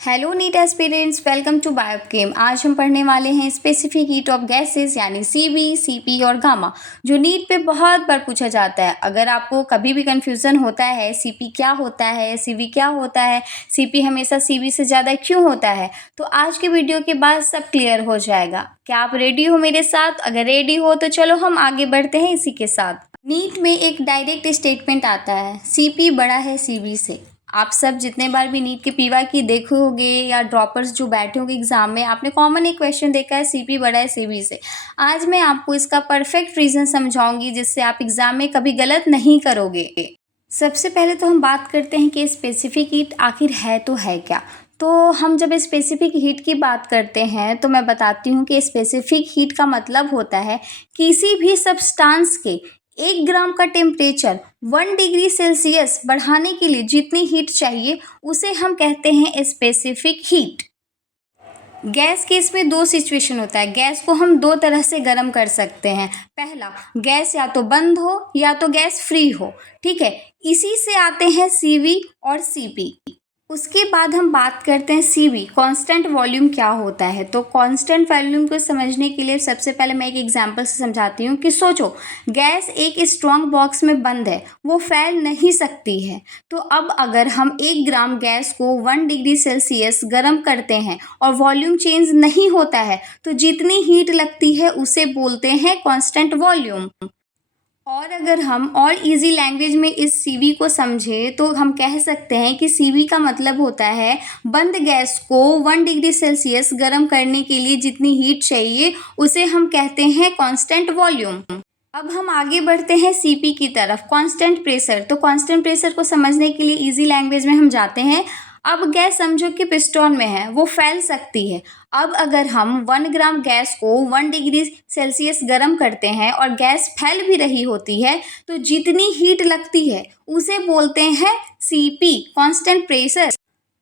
Hello NEET aspirants, welcome to Biochem. आज हम पढ़ने वाले हैं स्पेसिफिक हीट ऑफ गैसेस यानी सीबी, सीपी और गामा, जो नीट पे बहुत बार पूछा जाता है। अगर आपको कभी भी कंफ्यूजन होता है सीपी क्या होता है, सीबी क्या होता है, सीपी हमेशा सीबी से ज़्यादा क्यों होता है, तो आज के वीडियो के बाद सब क्लियर हो जाएगा। क्या आप रेडी हो मेरे साथ? अगर रेडी हो तो चलो हम आगे बढ़ते हैं इसी के साथ। नीट में एक डायरेक्ट स्टेटमेंट आता है, सीपी बड़ा है सीबी से। आप सब जितने बार भी नीट के पीवाई की देखे होंगे या ड्रॉपर्स जो बैठे होंगे एग्जाम में, आपने कॉमन एक क्वेश्चन देखा है, सीपी बड़ा है सीबी से। आज मैं आपको इसका परफेक्ट रीज़न समझाऊंगी जिससे आप एग्जाम में कभी गलत नहीं करोगे। सबसे पहले तो हम बात करते हैं कि स्पेसिफिक हीट आखिर है तो है क्या। तो हम जब स्पेसिफिक हीट की बात करते हैं तो मैं बताती हूँ कि स्पेसिफिक हीट का मतलब होता है किसी भी सब्सटेंस के 1 ग्राम का टेम्परेचर 1 डिग्री सेल्सियस बढ़ाने के लिए जितनी हीट चाहिए उसे हम कहते हैं स्पेसिफिक हीट। गैस के इसमें दो सिचुएशन होता है। गैस को हम दो तरह से गर्म कर सकते हैं। पहला, गैस या तो बंद हो या तो गैस फ्री हो, ठीक है। इसी से आते हैं सीवी और सीपी। उसके बाद हम बात करते हैं सीवी, कांस्टेंट वॉल्यूम क्या होता है। तो कांस्टेंट वॉल्यूम को समझने के लिए सबसे पहले मैं एक एग्जांपल से समझाती हूँ कि सोचो गैस एक स्ट्रॉन्ग बॉक्स में बंद है, वो फैल नहीं सकती है। तो अब अगर हम 1 ग्राम गैस को 1 डिग्री सेल्सियस गर्म करते हैं और वॉल्यूम चेंज नहीं होता है तो जितनी हीट लगती है उसे बोलते हैं कांस्टेंट वॉल्यूम। और अगर हम और इजी लैंग्वेज में इस सीवी को समझें तो हम कह सकते हैं कि सीवी का मतलब होता है बंद गैस को 1 डिग्री सेल्सियस गर्म करने के लिए जितनी हीट चाहिए उसे हम कहते हैं कांस्टेंट वॉल्यूम। अब हम आगे बढ़ते हैं सीपी की तरफ, कांस्टेंट प्रेशर। तो कांस्टेंट प्रेशर को समझने के लिए इजी लैंग्वेज में हम जाते हैं। अब गैस समझो कि पिस्टन में है, वो फैल सकती है। अब अगर हम 1 ग्राम गैस को 1 डिग्री सेल्सियस गर्म करते हैं और गैस फैल भी रही होती है तो जितनी हीट लगती है उसे बोलते हैं सीपी, कांस्टेंट प्रेशर।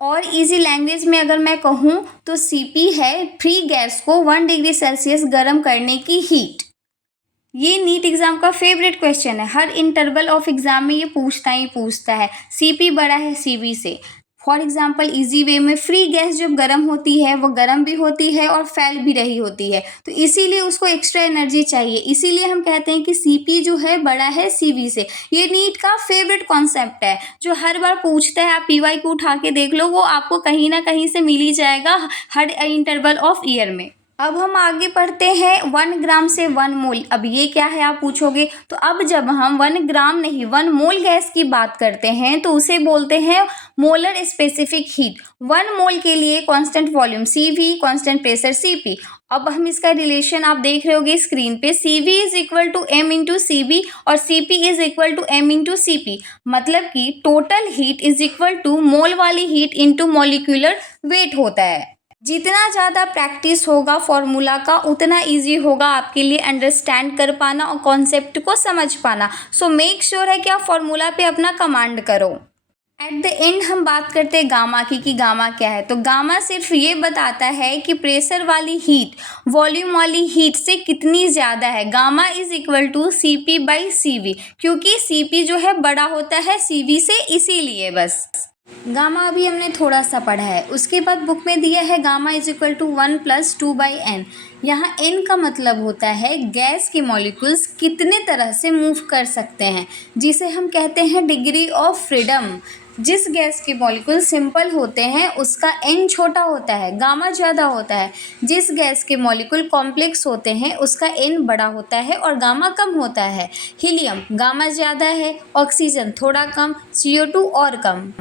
और इजी लैंग्वेज में अगर मैं कहूँ तो सीपी है फ्री गैस को 1 डिग्री सेल्सियस गर्म करने की हीट। ये नीट एग्जाम का फेवरेट क्वेश्चन है। हर इंटरवल ऑफ एग्जाम में ये पूछता ही पूछता है, सीपी बड़ा है सीवी से। फॉर एग्जाम्पल इजी वे में फ्री गैस जब गर्म होती है वो गर्म भी होती है और फैल भी रही होती है, तो इसीलिए उसको एक्स्ट्रा एनर्जी चाहिए। इसीलिए हम कहते हैं कि सीपी जो है बड़ा है सीवी से। ये नीट का फेवरेट कॉन्सेप्ट है जो हर बार पूछता है। आप पीवाई को उठा के देख लो, वो आपको कहीं ना कहीं से मिल ही जाएगा हर इंटरवल ऑफ ईयर में। अब हम आगे पढ़ते हैं 1 ग्राम से 1 मोल। अब ये क्या है आप पूछोगे, तो अब जब हम 1 ग्राम नहीं 1 मोल गैस की बात करते हैं तो उसे बोलते हैं मोलर स्पेसिफिक हीट। 1 मोल के लिए constant volume CV, constant pressure CP. अब हम इसका रिलेशन आप देख रहे होगे स्क्रीन पे, CV is equal to M into CB और CP is equal to M into CP. मतलब कि total heat is equal to mole वाली हीट इंटू मॉलिक्यूलर वेट होता है। जितना ज़्यादा प्रैक्टिस होगा फॉर्मूला का उतना इजी होगा आपके लिए अंडरस्टैंड कर पाना और कॉन्सेप्ट को समझ पाना। सो मेक श्योर है कि आप फॉर्मूला पे अपना कमांड करो। एट द एंड हम बात करते हैं गामा की कि गामा क्या है। तो गामा सिर्फ ये बताता है कि प्रेशर वाली हीट वॉल्यूम वाली हीट से कितनी ज़्यादा है। Gamma is equal to CP by CV, क्योंकि सीपी जो है बड़ा होता है सीवी से, इसीलिए बस। गामा अभी हमने थोड़ा सा पढ़ा है। उसके बाद बुक में दिया है gamma is equal to 1+2/n। यहाँ n का मतलब होता है गैस के मॉलिक्यूल्स कितने तरह से मूव कर सकते हैं, जिसे हम कहते हैं डिग्री ऑफ फ्रीडम। जिस गैस के मॉलिक्यूल सिंपल होते हैं उसका n छोटा होता है, गामा ज़्यादा होता है। जिस गैस के मॉलिक्यूल कॉम्प्लेक्स होते हैं उसका n बड़ा होता है और गामा कम होता है। हीलियम गामा ज़्यादा है, ऑक्सीजन थोड़ा कम, CO2 और कम।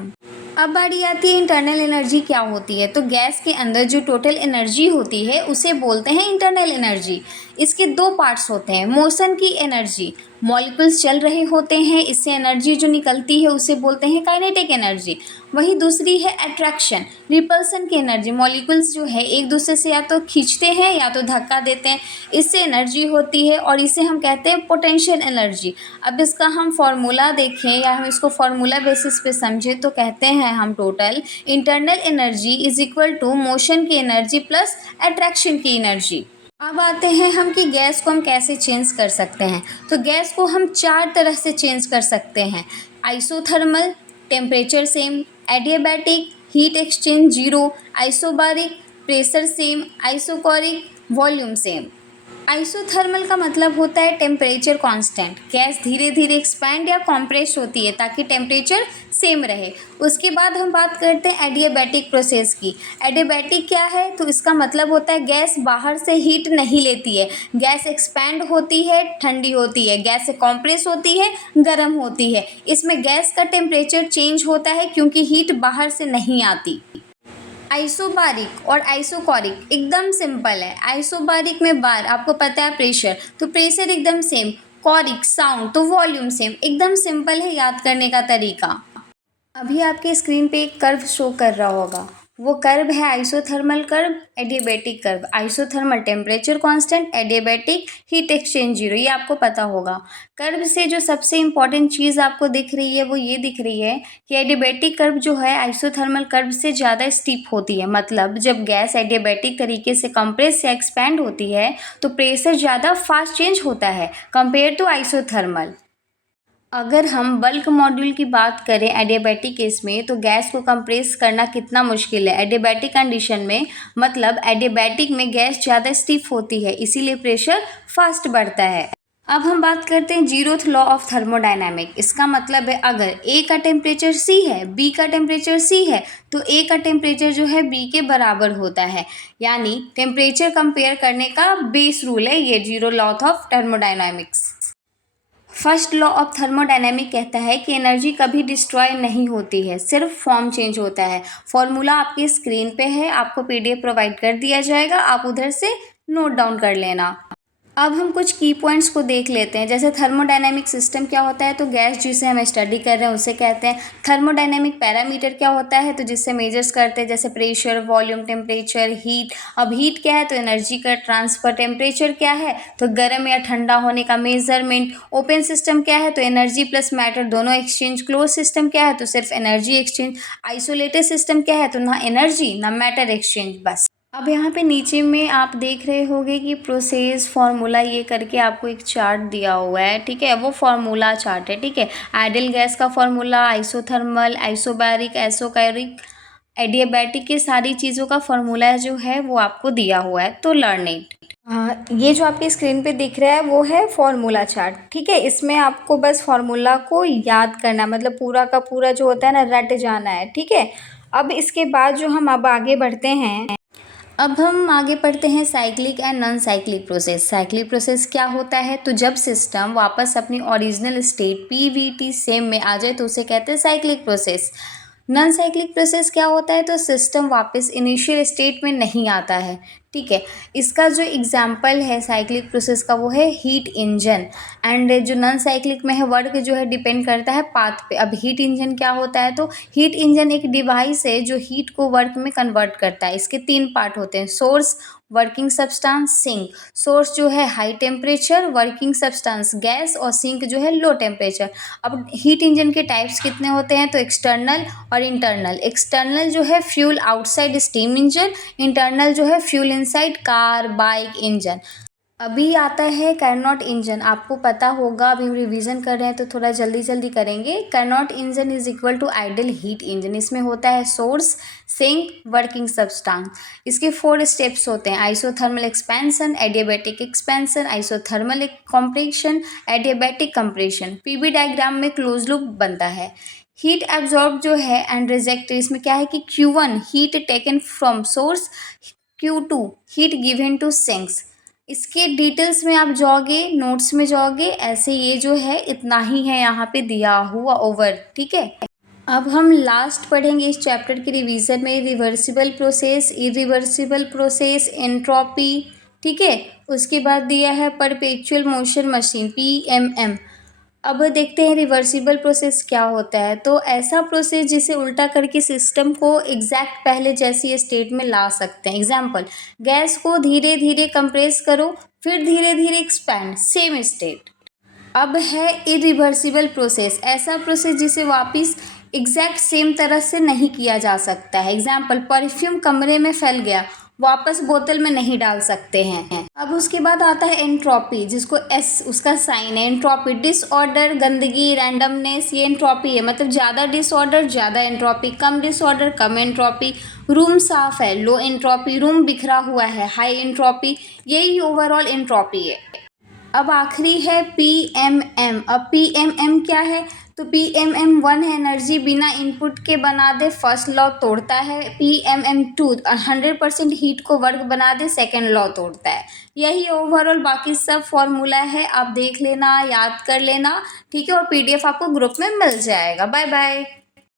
अब बारी आती है इंटरनल एनर्जी क्या होती है। तो गैस के अंदर जो टोटल एनर्जी होती है उसे बोलते हैं इंटरनल एनर्जी। इसके दो पार्ट्स होते हैं। मोशन की एनर्जी, मॉलिक्यूल्स चल रहे होते हैं, इससे एनर्जी जो निकलती है उसे बोलते हैं काइनेटिक एनर्जी। वही दूसरी है अट्रैक्शन, रिपल्सन की एनर्जी। मॉलिक्यूल्स जो है एक दूसरे से या तो खींचते हैं या तो धक्का देते हैं, इससे एनर्जी होती है और इसे हम कहते हैं पोटेंशियल एनर्जी। अब इसका हम फॉर्मूला देखें या हम इसको फॉर्मूला बेसिस पे समझें तो कहते हैं हम total internal energy is equal to motion की एनर्जी प्लस अट्रैक्शन की एनर्जी। अब आते हैं हम कि गैस को हम कैसे चेंज कर सकते हैं। तो गैस को हम 4 तरह से चेंज कर सकते हैं। Isothermal, temperature same, adiabatic, heat exchange zero, isobaric, pressure same, isochoric, volume same. Isothermal का मतलब होता है टेम्परेचर कांस्टेंट, गैस धीरे धीरे एक्सपैंड या कॉम्प्रेस होती है ताकि टेम्परेचर सेम रहे। उसके बाद हम बात करते हैं एडियाबैटिक प्रोसेस की। एडियाबैटिक क्या है? तो इसका मतलब होता है गैस बाहर से हीट नहीं लेती है, गैस एक्सपैंड होती है, ठंडी होती है, गैस से कॉम्प्रेस होती है, गर्म होती है। इसमें गैस का टेम्परेचर चेंज होता है क्योंकि हीट बाहर से नहीं आती। आइसोबारिक और आइसोकोरिक एकदम सिंपल है। आइसोबारिक में बार, आपको पता है प्रेशर, तो प्रेशर एकदम सेम। कोरिक साउंड, तो वॉल्यूम सेम। एकदम सिंपल है याद करने का तरीका। अभी आपके स्क्रीन पे एक कर्व शो कर रहा होगा, वो कर्व है isothermal curve, adiabatic curve. Isothermal temperature constant, adiabatic heat exchange zero, ये आपको पता होगा। कर्व से जो सबसे इंपॉर्टेंट चीज़ आपको दिख रही है वो ये दिख रही है कि एडियाबैटिक कर्व जो है आइसोथर्मल कर्व से ज़्यादा स्टीप होती है। मतलब जब गैस एडियाबैटिक तरीके से कंप्रेस या एक्सपैंड होती है तो प्रेशर ज़्यादा फास्ट चेंज होता है कंपेयर टू आइसोथर्मल। अगर हम बल्क मॉड्यूल की बात करें एडियाबैटिक केस में, तो गैस को कंप्रेस करना कितना मुश्किल है एडियाबैटिक कंडीशन में। मतलब एडियाबैटिक में गैस ज़्यादा स्टिफ होती है, इसीलिए प्रेशर फास्ट बढ़ता है। अब हम बात करते हैं जीरोथ लॉ ऑफ थर्मोडायनामिक। इसका मतलब है अगर ए का टेम्परेचर सी है, बी का टेम्परेचर सी है, तो ए का टेम्परेचर जो है बी के बराबर होता है। यानी टेम्परेचर कंपेयर करने का बेस रूल है ये zero law of thermodynamics. First law of thermodynamic कहता है कि एनर्जी कभी डिस्ट्रॉय नहीं होती है, सिर्फ फॉर्म चेंज होता है। फॉर्मूला आपकी स्क्रीन पे है, आपको पीडीएफ प्रोवाइड कर दिया जाएगा, आप उधर से नोट डाउन कर लेना। अब हम कुछ की पॉइंट्स को देख लेते हैं। जैसे थर्मोडायनेमिक सिस्टम क्या होता है, तो गैस जिसे हम स्टडी कर रहे हैं उसे कहते हैं। थर्मोडायनेमिक पैरामीटर क्या होता है, तो जिससे मेजर्स करते हैं, जैसे प्रेशर, वॉल्यूम, टेम्परेचर, हीट। अब हीट क्या है, तो एनर्जी का ट्रांसफर। टेम्परेचर क्या है, तो गर्म या ठंडा होने का मेजरमेंट। ओपन सिस्टम क्या है, तो एनर्जी प्लस मैटर दोनों एक्सचेंज। क्लोज सिस्टम क्या है, तो सिर्फ एनर्जी एक्सचेंज। आइसोलेटेड सिस्टम क्या है, तो ना एनर्जी ना मैटर एक्सचेंज, बस। अब यहाँ पे नीचे में आप देख रहे होंगे कि प्रोसेस फार्मूला ये करके आपको एक चार्ट दिया हुआ है, ठीक है। वो फार्मूला चार्ट है, ठीक है। आइडियल गैस का फार्मूला, आइसोथर्मल, आइसोबैरिक, आइसोकैरिक, एडियाबैटिक, के सारी चीज़ों का फार्मूला जो है वो आपको दिया हुआ है, तो लर्न इट। ये जो आपकी स्क्रीन पे दिख रहा है वो है फार्मूला चार्ट, ठीक है। इसमें आपको बस फार्मूला को याद करना, मतलब पूरा का पूरा जो होता है ना रट जाना है, ठीक है। अब इसके बाद जो हम अब आगे बढ़ते हैं, अब हम आगे पढ़ते हैं cyclic and non cyclic process. Cyclic process क्या होता है, तो जब सिस्टम वापस अपनी ओरिजिनल स्टेट पीवीटी सेम में आ जाए तो उसे कहते हैं cyclic process. Non cyclic process क्या होता है, तो सिस्टम वापस इनिशियल स्टेट में नहीं आता है, ठीक है। इसका जो एग्जाम्पल है साइक्लिक प्रोसेस का वो है हीट इंजन। एंड जो नॉन साइक्लिक में है वर्क जो है डिपेंड करता है पाथ पे। अब हीट इंजन क्या होता है, तो हीट इंजन एक डिवाइस है जो हीट को वर्क में कन्वर्ट करता है। इसके तीन पार्ट होते हैं, source, working substance, sink. Source जो है high temperature, working substance gas, और सिंक जो है लो टेम्परेचर। अब हीट इंजन के टाइप्स कितने होते हैं, तो एक्सटर्नल और इंटरनल। एक्सटर्नल जो है fuel outside steam engine, internal जो है fuel inside car, bike, engine. अभी आता है कैरनॉट इंजन। आपको पता होगा, अभी हम रिवीजन कर रहे हैं तो थोड़ा जल्दी जल्दी करेंगे। Carnot engine is equal to ideal heat engine. इसमें होता है सोर्स, सिंक, वर्किंग सब्सटेंस। इसके 4 स्टेप्स होते हैं, isothermal expansion, adiabatic expansion, isothermal compression, adiabatic compression. PV diagram में क्लोज लूप बनता है। हीट एब्जॉर्ब जो है एंड रिजेक्ट, इसमें क्या है कि Q1 heat taken from source, Q2 heat given to sinks. इसके डिटेल्स में आप जाओगे, नोट्स में जाओगे, ऐसे ये जो है इतना ही है यहाँ पे दिया हुआ ओवर, ठीक है। अब हम लास्ट पढ़ेंगे इस चैप्टर के रिवीजन में reversible process, irreversible process, entropy, ठीक है। उसके बाद दिया है परपेचुअल मोशन मशीन, PMM। अब देखते हैं रिवर्सिबल प्रोसेस क्या होता है, तो ऐसा प्रोसेस जिसे उल्टा करके सिस्टम को एग्जैक्ट पहले जैसी स्टेट में ला सकते हैं। एग्जाम्पल, गैस को धीरे धीरे कंप्रेस करो, फिर धीरे धीरे एक्सपैंड, सेम स्टेट। अब है इरिवर्सिबल प्रोसेस, ऐसा प्रोसेस जिसे वापस एग्जैक्ट सेम तरह से नहीं किया जा सकता है। एग्जाम्पल, परफ्यूम कमरे में फैल गया, वापस बोतल में नहीं डाल सकते हैं। अब उसके बाद आता है एंट्रोपी, जिसको एस उसका साइन है। एंट्रोपी डिसऑर्डर, गंदगी, रैंडमनेस, ये एंट्रोपी है। मतलब ज़्यादा डिसऑर्डर ज़्यादा एंट्रोपी, कम डिसऑर्डर कम एंट्रोपी। रूम साफ है, लो एंट्रोपी। रूम बिखरा हुआ है, हाई एंट्रोपी। यही ओवरऑल एंट्रोपी है। अब आखिरी है PMM। अब PMM क्या है? तो PMM 1 है, एनर्जी बिना इनपुट के बना दे, फर्स्ट लॉ तोड़ता है। PMM 2 100% हीट को वर्क बना दे, सेकेंड लॉ तोड़ता है। यही ओवरऑल बाकी सब फॉर्मूला है, आप देख लेना, याद कर लेना, ठीक है। और PDF आपको ग्रुप में मिल जाएगा। Bye bye.